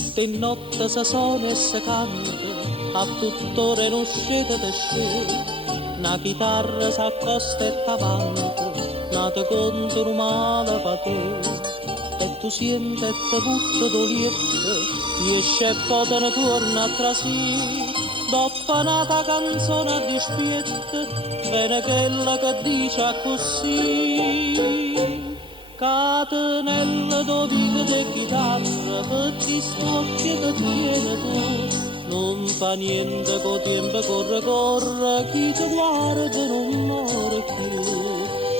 Tutte in notte si suona e si canta, a tutt'ora non scende da scena. Una chitarra s'accosta e t'avanza, nata contro un male pa te. E tu senti e te butta d'olietta, riesce e poi te ne torna a trasì. Dopo un'altra canzone a dispietta, bene quella che dice così. Catenella d'ovino di chitarra, per chi stocchi che tiene tu. Non fa niente co tempo corre, corre, chi ti guarda non muore più.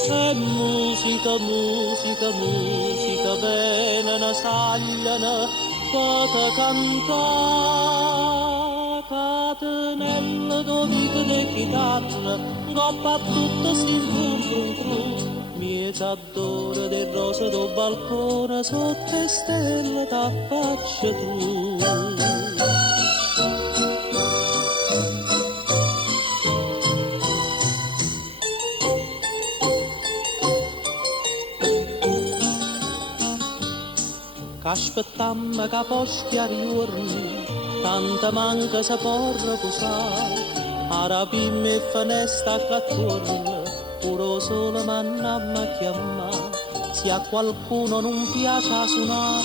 E musica, musica, musica, bene ne sagliano, pote cantare. Catenella d'ovino di chitarra, coppa tutta si frum frum frum. Miezza d'ora del rosa del balcone, sotto le stelle t'affaccia tu. Aspettammo che poschi a riorni, tanta manca se può recusare. Arapimmo e finestra che torna, pure solo mannammo a chiamare. Se a qualcuno non piace a suonare,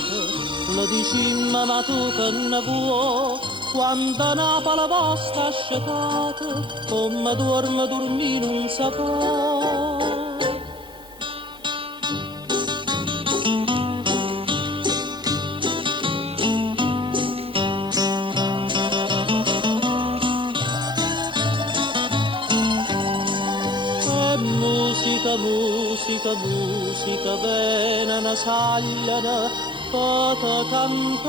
lo dicimmo ma tu che ne vuoi. Quando Napoli vostra asciugata, come dorme dormì non sa può. Musica, musica, bene ne sagliano, pote cantare.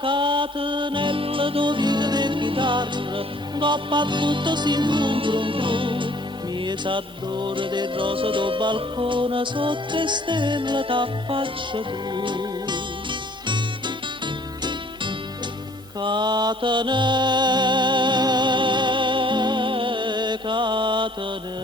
Catenella d'ovino di chitarra, coppa tutto si frum frum frum. Miezza d'ora del rosa del balcone, sotto le stelle t'affaccia tu. Catenella, catenella,